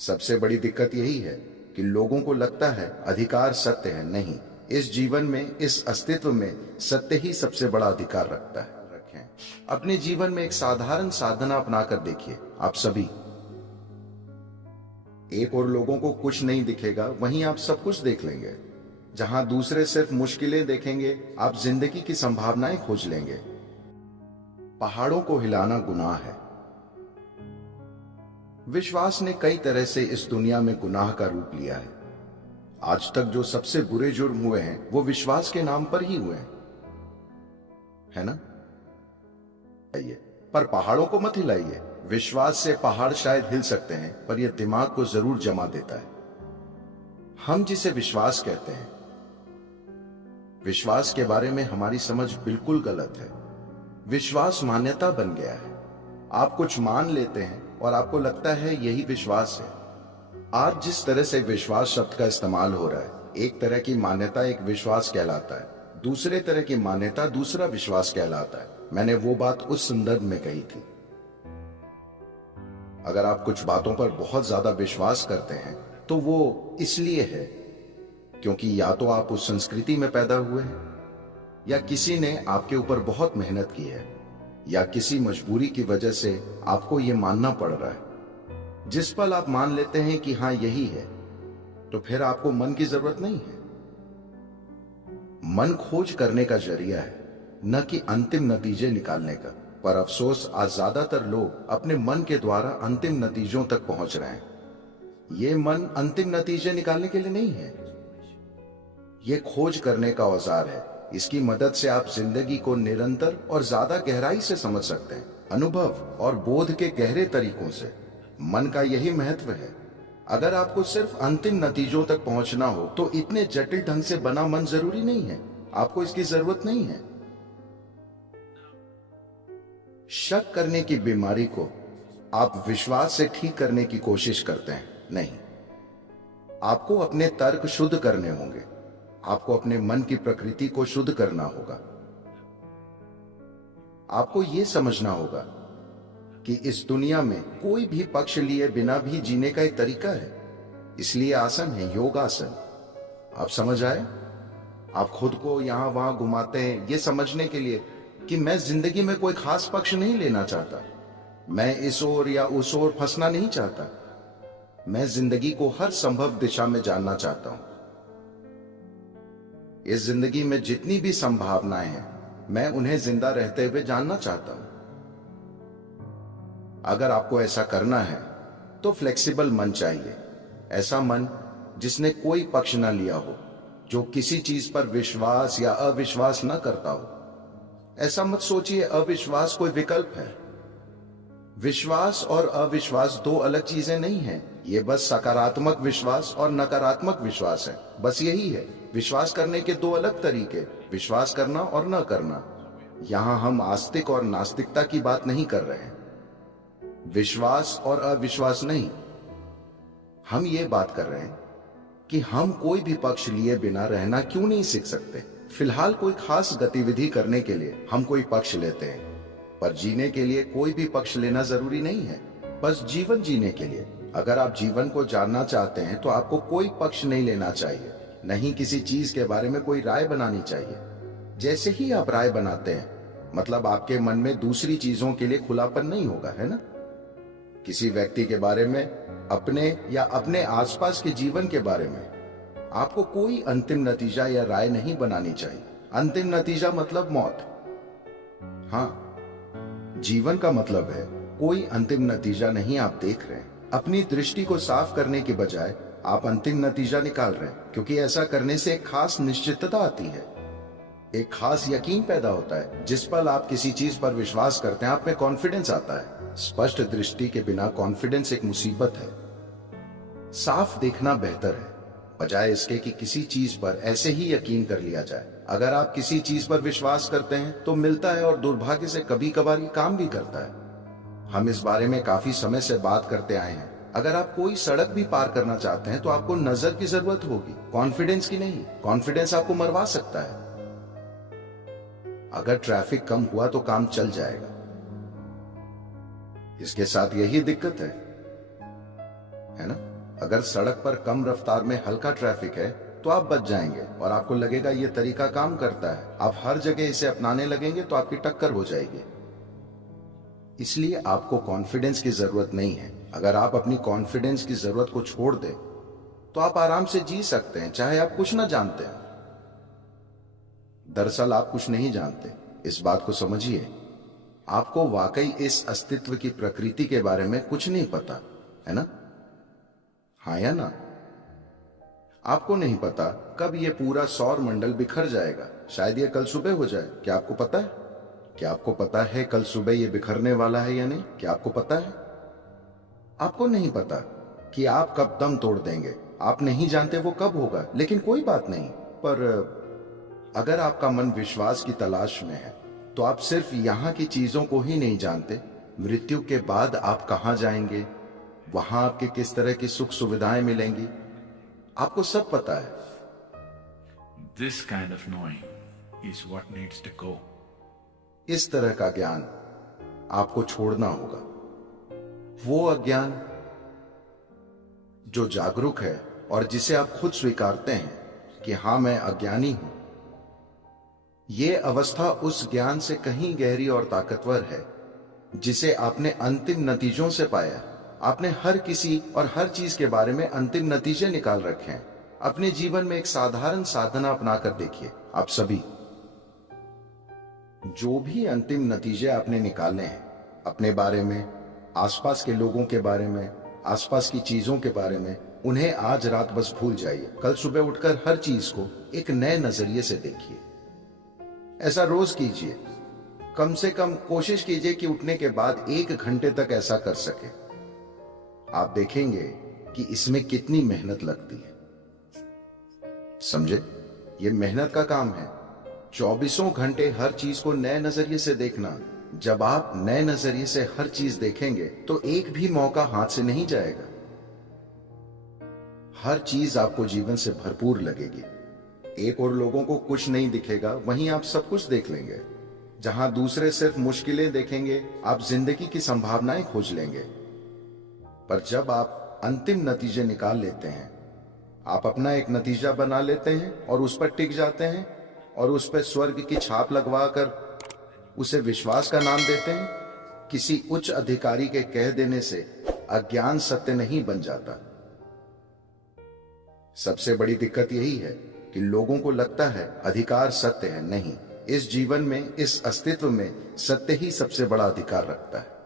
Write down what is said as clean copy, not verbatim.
सबसे बड़ी दिक्कत यही है कि लोगों को लगता है अधिकार सत्य है। नहीं, इस जीवन में, इस अस्तित्व में सत्य ही सबसे बड़ा अधिकार रखता है। रखें अपने जीवन में एक साधारण साधना अपनाकर देखिए। आप सभी, एक और लोगों को कुछ नहीं दिखेगा, वहीं आप सब कुछ देख लेंगे। जहां दूसरे सिर्फ मुश्किलें देखेंगे, आप जिंदगी की संभावनाएं खोज लेंगे। पहाड़ों को हिलाना गुनाह है। विश्वास ने कई तरह से इस दुनिया में गुनाह का रूप लिया है। आज तक जो सबसे बुरे जुर्म हुए हैं वो विश्वास के नाम पर ही हुए हैं, है ना? पर पहाड़ों को मत हिलाइए। विश्वास से पहाड़ शायद हिल सकते हैं, पर यह दिमाग को जरूर जमा देता है। हम जिसे विश्वास कहते हैं, विश्वास के बारे में हमारी समझ बिल्कुल गलत है। विश्वास मान्यता बन गया है। आप कुछ मान लेते हैं और आपको लगता है यही विश्वास है। आज जिस तरह से विश्वास शब्द का इस्तेमाल हो रहा है, एक तरह की मान्यता एक विश्वास कहलाता है, दूसरे तरह की मान्यता दूसरा विश्वास कहलाता है। मैंने वो बात उस संदर्भ में कही थी। अगर आप कुछ बातों पर बहुत ज्यादा विश्वास करते हैं तो वो इसलिए है क्योंकि या तो आप उस संस्कृति में पैदा हुए हैं, या किसी ने आपके ऊपर बहुत मेहनत की है, या किसी मजबूरी की वजह से आपको यह मानना पड़ रहा है। जिस पल आप मान लेते हैं कि हां यही है, तो फिर आपको मन की जरूरत नहीं है। मन खोज करने का जरिया है, न कि अंतिम नतीजे निकालने का। पर अफसोस, आज ज्यादातर लोग अपने मन के द्वारा अंतिम नतीजों तक पहुंच रहे हैं। ये मन अंतिम नतीजे निकालने के लिए नहीं है, ये खोज करने का औजार है। इसकी मदद से आप जिंदगी को निरंतर और ज्यादा गहराई से समझ सकते हैं, अनुभव और बोध के गहरे तरीकों से। मन का यही महत्व है। अगर आपको सिर्फ अंतिम नतीजों तक पहुंचना हो तो इतने जटिल ढंग से बना मन जरूरी नहीं है। आपको इसकी जरूरत नहीं है। शक करने की बीमारी को आप विश्वास से ठीक करने की कोशिश करते हैं। नहीं, आपको अपने तर्क शुद्ध करने होंगे। आपको अपने मन की प्रकृति को शुद्ध करना होगा। आपको यह समझना होगा कि इस दुनिया में कोई भी पक्ष लिए बिना भी जीने का एक तरीका है। इसलिए आसन है योगासन। आप समझ आए? आप खुद को यहां वहां घुमाते हैं यह समझने के लिए कि मैं जिंदगी में कोई खास पक्ष नहीं लेना चाहता, मैं इस ओर या उस ओर फंसना नहीं चाहता। मैं जिंदगी को हर संभव दिशा में जानना चाहता हूं। इस जिंदगी में जितनी भी संभावनाएं हैं, मैं उन्हें जिंदा रहते हुए जानना चाहता हूं। अगर आपको ऐसा करना है तो फ्लेक्सिबल मन चाहिए। ऐसा मन जिसने कोई पक्ष ना लिया हो, जो किसी चीज पर विश्वास या अविश्वास न करता हो। ऐसा मत सोचिए अविश्वास कोई विकल्प है। विश्वास और अविश्वास दो अलग चीजें नहीं हैं। ये बस सकारात्मक विश्वास और नकारात्मक विश्वास है। बस यही है। विश्वास करने के दो अलग तरीके, विश्वास करना और न करना। यहां हम आस्तिक और नास्तिकता की बात नहीं कर रहे हैं, विश्वास और अविश्वास नहीं। हम ये बात कर रहे हैं कि हम कोई भी पक्ष लिए बिना रहना क्यों नहीं सीख सकते। फिलहाल कोई खास गतिविधि करने के लिए हम कोई पक्ष लेते हैं, पर जीने के लिए कोई भी पक्ष लेना जरूरी नहीं है। बस जीवन जीने के लिए। अगर आप जीवन को जानना चाहते हैं तो आपको कोई पक्ष नहीं लेना चाहिए, नहीं किसी चीज के बारे में कोई राय बनानी चाहिए। जैसे ही आप राय बनाते हैं, मतलब आपके मन में दूसरी चीजों के लिए खुलापन नहीं होगा, है ना? किसी व्यक्ति के बारे में, अपने या अपने आसपास के जीवन के बारे में आपको कोई अंतिम नतीजा या राय नहीं बनानी चाहिए। अंतिम नतीजा मतलब मौत। हाँ, जीवन का मतलब है कोई अंतिम नतीजा नहीं आप देख रहे हैं। अपनी दृष्टि को साफ करने के बजाय आप अंतिम नतीजा निकाल रहे हैं, क्योंकि ऐसा करने से एक खास निश्चितता आती है, एक खास यकीन पैदा होता है। जिस पल आप किसी चीज पर विश्वास करते हैं, आप में कॉन्फिडेंस आता है। स्पष्ट दृष्टि के बिना कॉन्फिडेंस एक मुसीबत है। साफ देखना बेहतर है, बजाय इसके कि किसी चीज पर ऐसे ही यकीन कर लिया जाए। अगर आप किसी चीज पर विश्वास करते हैं तो मिलता है, और दुर्भाग्य से कभी कभार ये काम भी करता है। हम इस बारे में काफी समय से बात करते आए हैं। अगर आप कोई सड़क भी पार करना चाहते हैं तो आपको नजर की जरूरत होगी, कॉन्फिडेंस की नहीं। कॉन्फिडेंस आपको मरवा सकता है। अगर ट्रैफिक कम हुआ तो काम चल जाएगा। इसके साथ यही दिक्कत है ना? अगर सड़क पर कम रफ्तार में हल्का ट्रैफिक है तो आप बच जाएंगे और आपको लगेगा ये तरीका काम करता है। आप हर जगह इसे अपनाने लगेंगे तो आपकी टक्कर हो जाएगी। इसलिए आपको कॉन्फिडेंस की जरूरत नहीं है। अगर आप अपनी कॉन्फिडेंस की जरूरत को छोड़ दें तो आप आराम से जी सकते हैं, चाहे आप कुछ ना जानते हैं। दरअसल आप कुछ नहीं जानते, इस बात को समझिए। आपको वाकई इस अस्तित्व की प्रकृति के बारे में कुछ नहीं पता, है ना? हाँ या ना? आपको नहीं पता कब ये पूरा सौर मंडल बिखर जाएगा। शायद ये कल सुबह हो जाए। क्या आपको पता है? क्या आपको पता है कल सुबह ये बिखरने वाला है या नहीं? क्या आपको पता है? आपको नहीं पता कि आप कब दम तोड़ देंगे। आप नहीं जानते वो कब होगा, लेकिन कोई बात नहीं। पर अगर आपका मन विश्वास की तलाश में है तो आप सिर्फ यहां की चीजों को ही नहीं जानते। मृत्यु के बाद आप कहां जाएंगे, वहां आपके किस तरह की सुख सुविधाएं मिलेंगी, आपको सब पता है। This kind of knowing is what needs to go. इस तरह का ज्ञान आपको छोड़ना होगा। वो अज्ञान जो जागरूक है और जिसे आप खुद स्वीकारते हैं कि हां मैं अज्ञानी हूं, ये अवस्था उस ज्ञान से कहीं गहरी और ताकतवर है जिसे आपने अंतिम नतीजों से पाया। आपने हर किसी और हर चीज के बारे में अंतिम नतीजे निकाल रखे हैं। अपने जीवन में एक साधारण साधना अपनाकर देखिए। आप सभी जो भी अंतिम नतीजे आपने निकाले हैं अपने बारे में, आसपास के लोगों के बारे में, आसपास की चीजों के बारे में, उन्हें आज रात बस भूल जाइए। कल सुबह उठकर हर चीज को एक नए नजरिए से देखिए। ऐसा रोज कीजिए। कम से कम कोशिश कीजिए कि उठने के बाद 1 घंटे तक ऐसा कर सके। आप देखेंगे कि इसमें कितनी मेहनत लगती है। समझे? ये मेहनत का काम है। 24 घंटे हर चीज को नए नजरिए से देखना। जब आप नए नजरिए से हर चीज देखेंगे तो एक भी मौका हाथ से नहीं जाएगा। हर चीज आपको जीवन से भरपूर लगेगी। एक और लोगों को कुछ नहीं दिखेगा, वहीं आप सब कुछ देख लेंगे। जहां दूसरे सिर्फ मुश्किलें देखेंगे, आप जिंदगी की संभावनाएं खोज लेंगे। पर जब आप अंतिम नतीजे निकाल लेते हैं, आप अपना एक नतीजा बना लेते हैं और उस पर टिक जाते हैं और उस पर स्वर्ग की छाप लगवाकर उसे विश्वास का नाम देते हैं, किसी उच्च अधिकारी के कह देने से अज्ञान सत्य नहीं बन जाता। सबसे बड़ी दिक्कत यही है कि लोगों को लगता है अधिकार सत्य है। नहीं, इस जीवन में, इस अस्तित्व में सत्य ही सबसे बड़ा अधिकार रखता है।